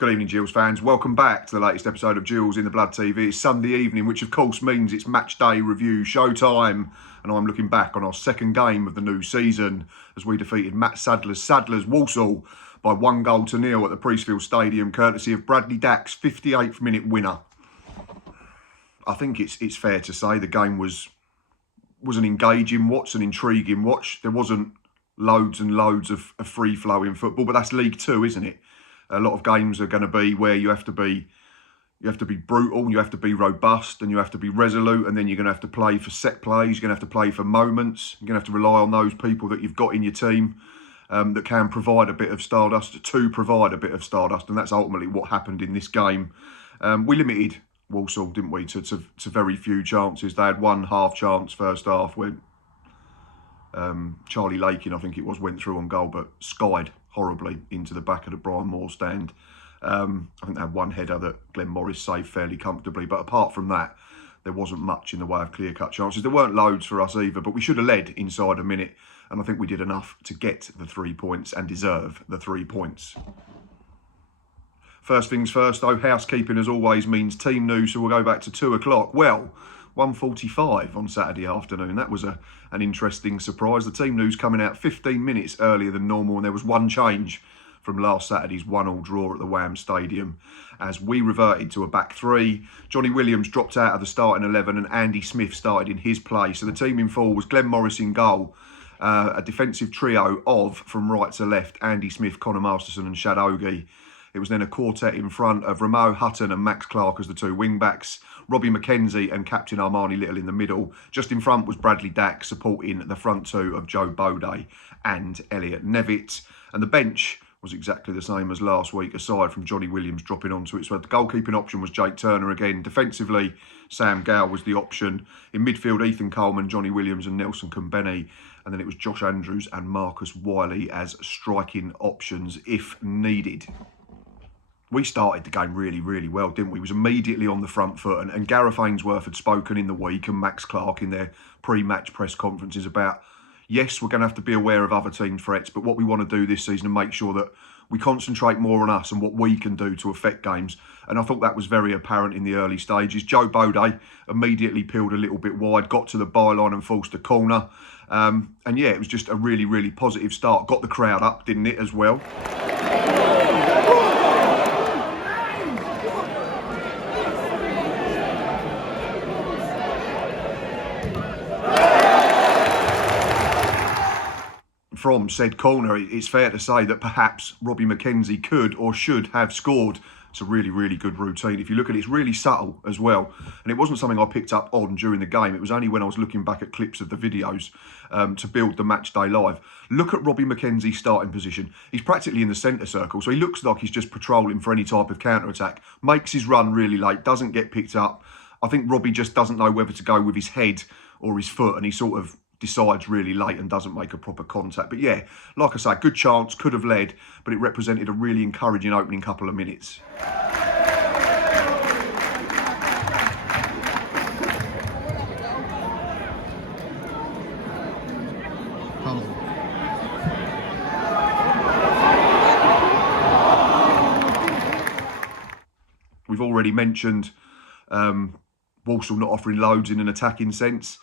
Good evening, Gills fans. Welcome back to the latest episode of Gills in the Blood TV. It's Sunday evening, which of course means it's match day review showtime. And I'm looking back on our second game of the new season as we defeated Matt Sadler's Walsall by 1-0 at the Priestfield Stadium, courtesy of Bradley Dack's 58th minute winner. I think it's fair to say the game was an engaging watch, an intriguing watch. There wasn't loads and loads of free-flowing football, but that's League Two, isn't it? A lot of games are going to be where you have to be brutal, you have to be robust, and you have to be resolute, and then you're going to have to play for set plays, you're going to have to play for moments, you're going to have to rely on those people that you've got in your team that can provide a bit of stardust, and that's ultimately what happened in this game. We limited Walsall, didn't we, to very few chances. They had one half chance first half when Charlie Lakin, I think it was, went through on goal, but skied horribly into the back of the Brian Moore stand. I think they had one header that Glenn Morris saved fairly comfortably, but apart from that, there wasn't much in the way of clear-cut chances. There weren't loads for us either, but we should have led inside a minute, and I think we did enough to get the 3 points and deserve the 3 points. First things first, though, housekeeping as always means team news, so we'll go back to 2 o'clock. Well, 1:45 on Saturday afternoon. That was an interesting surprise. The team news coming out 15 minutes earlier than normal, and there was one change from last Saturday's 1-1 draw at the Wham Stadium as we reverted to a back three. Johnny Williams dropped out of the starting 11 and Andy Smith started in his place. So the team in full was Glenn Morris in goal, a defensive trio of, from right to left, Andy Smith, Connor Masterson and Shad Ogie. It was then a quartet in front of Ramo Hutton and Max Clark as the two wing-backs, Robbie McKenzie and Captain Armani Little in the middle. Just in front was Bradley Dack supporting the front two of Joe Bode and Elliot Nevitt. And the bench was exactly the same as last week, aside from Johnny Williams dropping onto it. So the goalkeeping option was Jake Turner again. Defensively, Sam Gow was the option. In midfield, Ethan Coleman, Johnny Williams and Nelson Kumbeni. And then it was Josh Andrews and Marcus Wiley as striking options if needed. We started the game really, really well, didn't we? We was immediately on the front foot, and Gareth Ainsworth had spoken in the week and Max Clark in their pre-match press conferences about, yes, we're going to have to be aware of other team threats, but what we want to do this season and make sure that we concentrate more on us and what we can do to affect games. And I thought that was very apparent in the early stages. Joe Bode immediately peeled a little bit wide, got to the byline and forced a corner. And yeah, it was just a really, really positive start. Got the crowd up, didn't it, as well? From said corner, it's fair to say that perhaps Robbie McKenzie could or should have scored. It's a really, really good routine. If you look at it, it's really subtle as well. And it wasn't something I picked up on during the game. It was only when I was looking back at clips of the videos to build the match day live. Look at Robbie McKenzie's starting position. He's practically in the centre circle, so he looks like he's just patrolling for any type of counter-attack. Makes his run really late, doesn't get picked up. I think Robbie just doesn't know whether to go with his head or his foot, and he sort of decides really late and doesn't make a proper contact. But yeah, like I say, good chance, could have led, but it represented a really encouraging opening couple of minutes. We've already mentioned Walsall not offering loads in an attacking sense.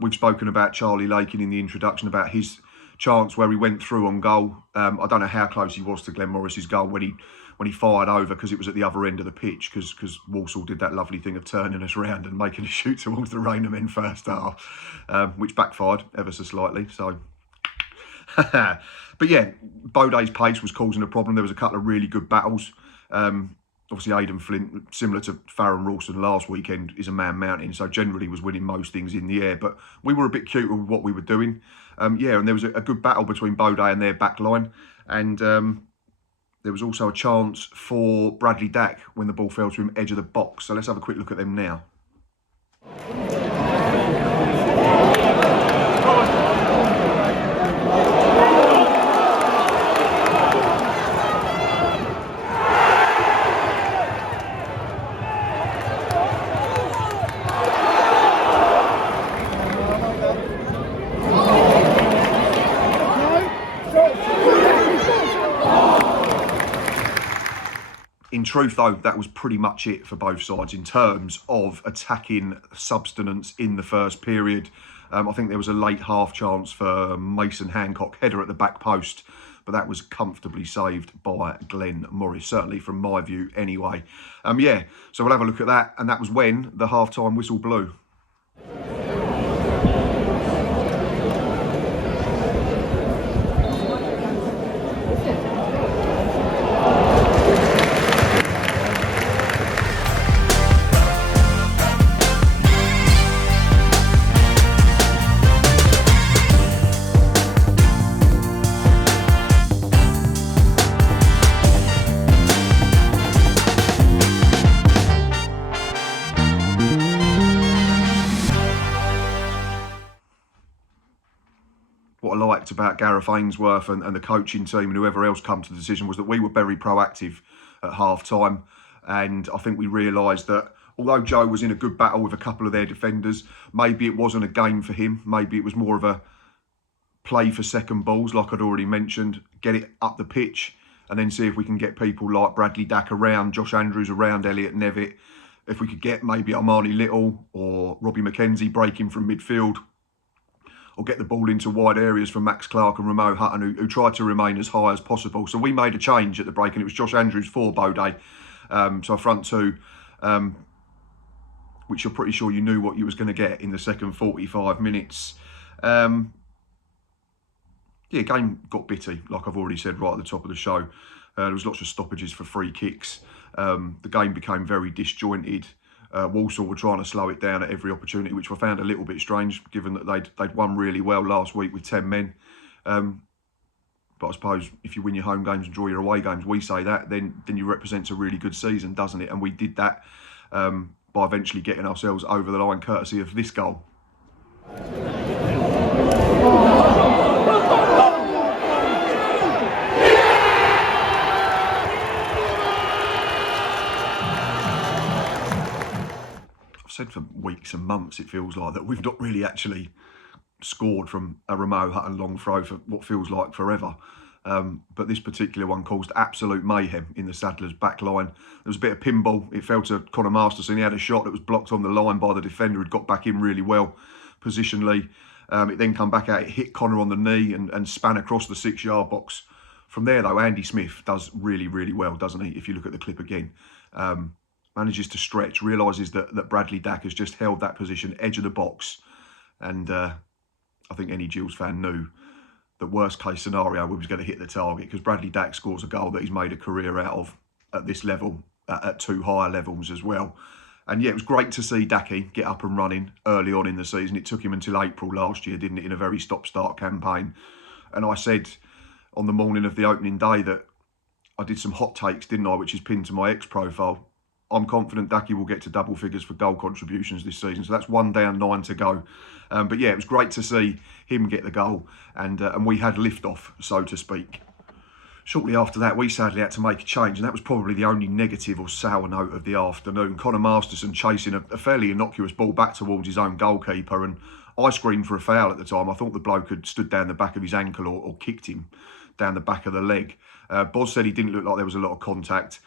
We've spoken about Charlie Lakin in the introduction, about his chance where he went through on goal. I don't know how close he was to Glenn Morris's goal when he fired over, because it was at the other end of the pitch, because Walsall did that lovely thing of turning us round and making a shoot towards the Rainer men first half, which backfired ever so slightly. So, but yeah, Bode's pace was causing a problem. There was a couple of really good battles. Obviously, Aidan Flint, similar to Farron Rawson last weekend, is a man mountain, so generally was winning most things in the air. But we were a bit cute with what we were doing. Yeah, and there was a good battle between Bode and their back line. And there was also a chance for Bradley Dack when the ball fell to him, edge of the box. So let's have a quick look at them now. In truth, though, that was pretty much it for both sides in terms of attacking substance in the first period. I think there was a late half chance for Mason Hancock header at the back post, but that was comfortably saved by Glenn Morris, certainly from my view anyway. Yeah, so we'll have a look at that, and that was when the half-time whistle blew. What I liked about Gareth Ainsworth and the coaching team and whoever else come to the decision was that we were very proactive at half-time, and I think we realised that although Joe was in a good battle with a couple of their defenders, maybe it wasn't a game for him. Maybe it was more of a play for second balls, like I'd already mentioned, get it up the pitch and then see if we can get people like Bradley Dack around, Josh Andrews around, Elliot Nevitt. If we could get maybe Armani Little or Robbie McKenzie breaking from midfield, or get the ball into wide areas from Max Clark and Ramo Hutton, who tried to remain as high as possible. So we made a change at the break, and it was Josh Andrews for Bode. So a front two, which you're pretty sure you knew what you was going to get in the second 45 minutes. Yeah, game got bitty, like I've already said right at the top of the show. There was lots of stoppages for free kicks. The game became very disjointed. Walsall were trying to slow it down at every opportunity, which I found a little bit strange, given that they'd won really well last week with 10 men. But I suppose if you win your home games and draw your away games, we say that, then you represent a really good season, doesn't it? And we did that by eventually getting ourselves over the line, courtesy of this goal. Said for weeks and months, it feels like, that we've not really actually scored from a Ramo Hutton long throw for what feels like forever. But this particular one caused absolute mayhem in the Saddlers' back line. There was a bit of pinball. It fell to Connor Masterson. He had a shot that was blocked on the line by the defender, who'd got back in really well positionally. It then come back out, it hit Connor on the knee and span across the 6-yard box. From there, though, Andy Smith does really, really well, doesn't he? If you look at the clip again. Manages to stretch, realises that Bradley Dack has just held that position, edge of the box. And I think any Gills fan knew the worst case scenario we was going to hit the target, because Bradley Dack scores a goal that he's made a career out of at this level, at 2 higher levels as well. And yeah, it was great to see Dacky get up and running early on in the season. It took him until April last year, didn't it, in a very stop-start campaign. And I said on the morning of the opening day that I did some hot takes, didn't I, which is pinned to my X profile. I'm confident Dacky will get to double figures for goal contributions this season. So that's 1 down, 9 to go. But yeah, it was great to see him get the goal, and we had lift-off, so to speak. Shortly after that, we sadly had to make a change, and that was probably the only negative or sour note of the afternoon. Connor Masterson chasing a fairly innocuous ball back towards his own goalkeeper, and I screamed for a foul at the time. I thought the bloke had stood down the back of his ankle or kicked him down the back of the leg. Boz said he didn't look like there was a lot of contact.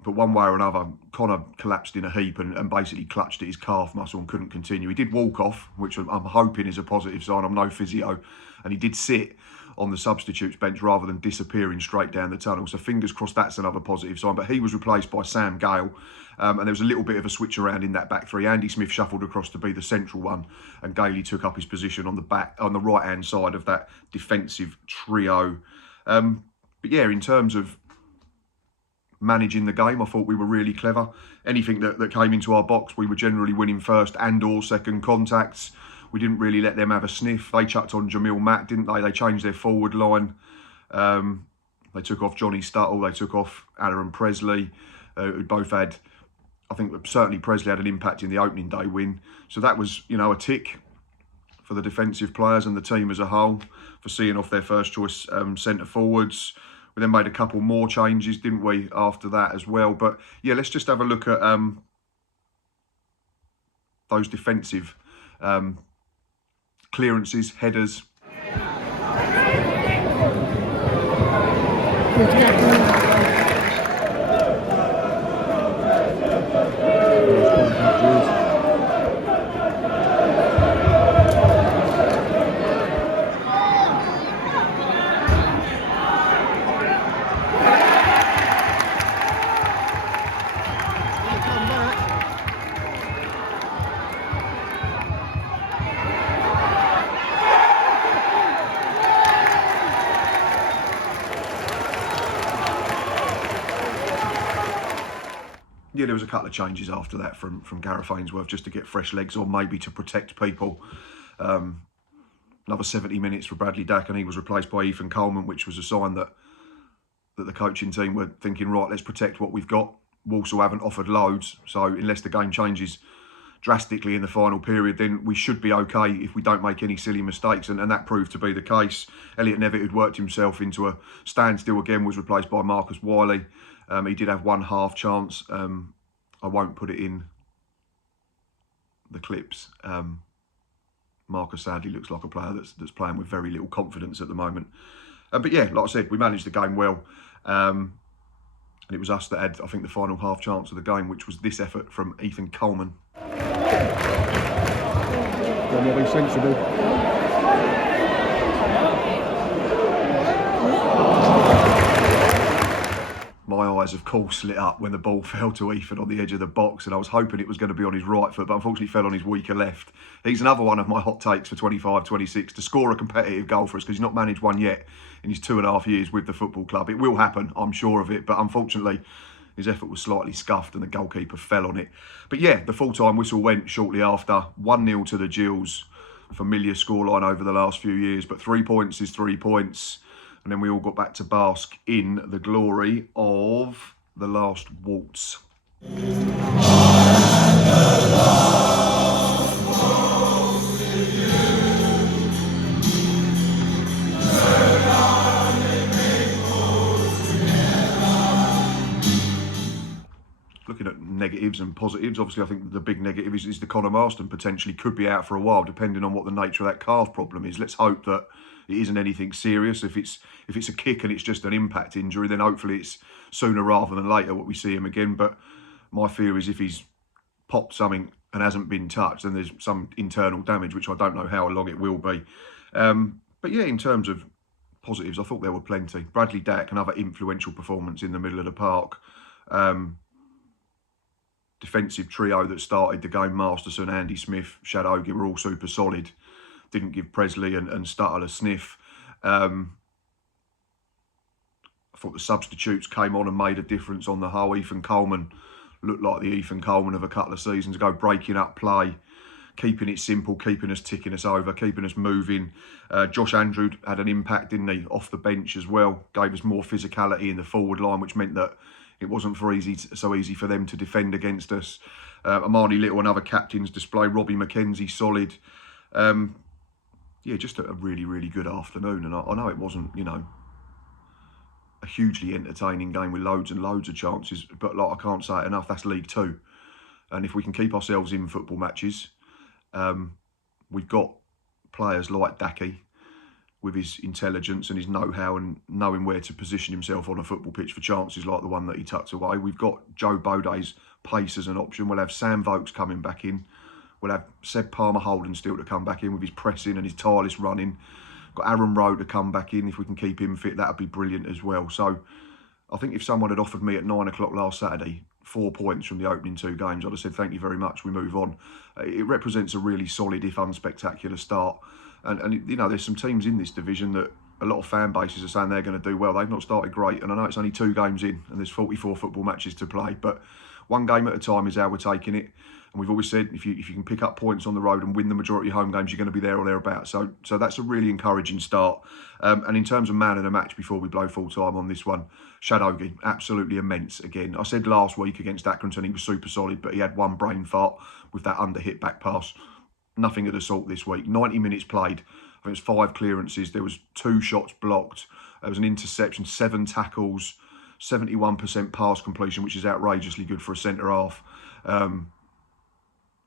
But one way or another, Connor collapsed in a heap and basically clutched at his calf muscle and couldn't continue. He did walk off, which I'm hoping is a positive sign. I'm no physio. And he did sit on the substitutes bench rather than disappearing straight down the tunnel. So fingers crossed that's another positive sign. But he was replaced by Sam Gale. And there was a little bit of a switch around in that back three. Andy Smith shuffled across to be the central one, and Gailey took up his position on the right-hand side of that defensive trio. But yeah, in terms of managing the game, I thought we were really clever. Anything that came into our box, we were generally winning first and or second contacts. We didn't really let them have a sniff. They chucked on Jamil Mack, didn't they? They changed their forward line. They took off Johnny Stuttle. They took off Aaron Presley, who both had, I think certainly Presley had an impact in the opening day win. So that was, you know, a tick for the defensive players and the team as a whole for seeing off their first choice centre forwards. We then made a couple more changes, didn't we, after that as well. But yeah, let's just have a look at those defensive clearances, headers. Yeah, there was a couple of changes after that from Gareth Ainsworth just to get fresh legs on, maybe to protect people. Another 70 minutes for Bradley Dacky, and he was replaced by Ethan Coleman, which was a sign that the coaching team were thinking, right, let's protect what we've got. Walsall haven't offered loads, so unless the game changes drastically in the final period, then we should be okay if we don't make any silly mistakes, and that proved to be the case. Elliot Nevitt, who'd worked himself into a standstill again, was replaced by Marcus Wiley. He did have one half chance. I won't put it in the clips. Marcus sadly looks like a player that's playing with very little confidence at the moment. But yeah, like I said, we managed the game well. And it was us that had, I think, the final half chance of the game, which was this effort from Ethan Coleman. They're not sensible. My eyes, of course, lit up when the ball fell to Ethan on the edge of the box, and I was hoping it was going to be on his right foot, but unfortunately fell on his weaker left. He's another one of my hot takes for 25-26 to score a competitive goal for us, because he's not managed one yet in his 2.5 years with the football club. It will happen, I'm sure of it, but unfortunately his effort was slightly scuffed and the goalkeeper fell on it. But yeah, the full-time whistle went shortly after. 1-0 to the Gills. Familiar scoreline over the last few years, but 3 points is 3 points. And then we all got back to bask in the glory of the last waltz. Looking at negatives and positives, obviously I think the big negative is the Connor Marston potentially could be out for a while, depending on what the nature of that calf problem is. Let's hope that it isn't anything serious. If it's a kick and it's just an impact injury, then hopefully it's sooner rather than later what we see him again. But my fear is if he's popped something and hasn't been touched, then there's some internal damage, which I don't know how long it will be. But yeah, in terms of positives, I thought there were plenty. Bradley Dack, another influential performance in the middle of the park. Defensive trio that started the game, Masterson, Andy Smith, Shadowgi, were all super solid. Didn't give Presley and Stuttle a sniff. I thought the substitutes came on and made a difference on the whole. Ethan Coleman looked like the Ethan Coleman of a couple of seasons ago, breaking up play, keeping it simple, keeping us ticking us over, keeping us moving. Josh Andrew had an impact, didn't he, off the bench as well. Gave us more physicality in the forward line, which meant that it wasn't so easy for them to defend against us. Amani Little and other captains display. Robbie McKenzie, solid. Yeah, just a really, really good afternoon. And I know it wasn't, you know, a hugely entertaining game with loads and loads of chances, but like I can't say it enough, that's League Two. And if we can keep ourselves in football matches, we've got players like Dacky, with his intelligence and his know-how and knowing where to position himself on a football pitch for chances like the one that he tucked away. We've got Joe Boday's pace as an option. We'll have Sam Vokes coming back in. We'll have Seb Palmer-Holden still to come back in with his pressing and his tireless running. Got Aaron Rowe to come back in. If we can keep him fit, that'd be brilliant as well. So I think if someone had offered me at 9 o'clock last Saturday 4 points from the opening 2 games, I'd have said, thank you very much, we move on. It represents a really solid, if unspectacular, start. And you know, there's some teams in this division that a lot of fan bases are saying they're going to do well. They've not started great, and I know it's only 2 games in and there's 44 football matches to play, but one game at a time is how we're taking it. And we've always said if you can pick up points on the road and win the majority of home games, you're going to be there or thereabouts. So that's a really encouraging start. And in terms of man of the match, before we blow full time on this one, Shadowgi, absolutely immense again. I said last week against Accrington he was super solid, but he had one brain fart with that under hit back pass. Nothing of the sort this week. 90 minutes played. I think it was 5 clearances. There was 2 shots blocked. There was an interception, 7 tackles, 71% pass completion, which is outrageously good for a centre half.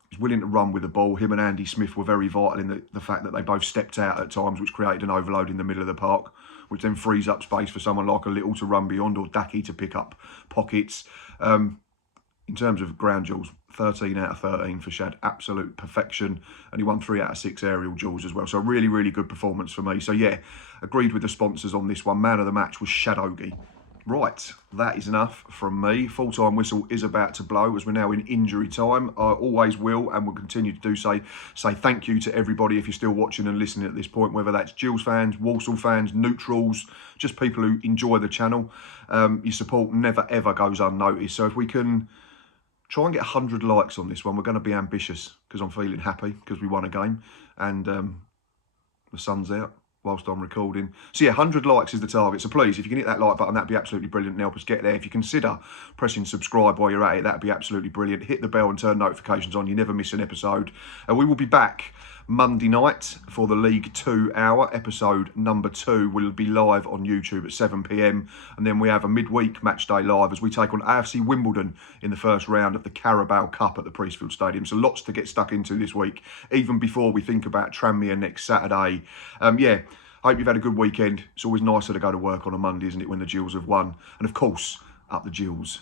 He's willing to run with the ball. Him and Andy Smith were very vital in the fact that they both stepped out at times, which created an overload in the middle of the park, which then frees up space for someone like a Little to run beyond, or Dacky to pick up pockets. In terms of ground duels, 13 out of 13 for Shad, absolute perfection. And he won 3 out of 6 aerial duels as well. So really, really good performance for me. So yeah, agreed with the sponsors on this one. Man of the match was Shadowgi. Right, that is enough from me. Full-time whistle is about to blow as we're now in injury time. I always will and will continue to do say thank you to everybody if you're still watching and listening at this point, whether that's Gills fans, Walsall fans, neutrals, just people who enjoy the channel. Your support never, ever goes unnoticed. So if we can try and get 100 likes on this one. We're going to be ambitious because I'm feeling happy because we won a game and the sun's out whilst I'm recording. So yeah, 100 likes is the target. So please, if you can hit that like button, that'd be absolutely brilliant and help us get there. If you consider pressing subscribe while you're at it, that'd be absolutely brilliant. Hit the bell and turn notifications on. You never miss an episode. We will be back Monday night for the League 2 hour. Episode number 2 will be live on YouTube at 7 p.m. And then we have a midweek match day live as we take on AFC Wimbledon in the first round of the Carabao Cup at the Priestfield Stadium. So lots to get stuck into this week, even before we think about Tranmere next Saturday. Yeah, hope you've had a good weekend. It's always nicer to go to work on a Monday, isn't it, when the Gills have won? And of course, up the Gills.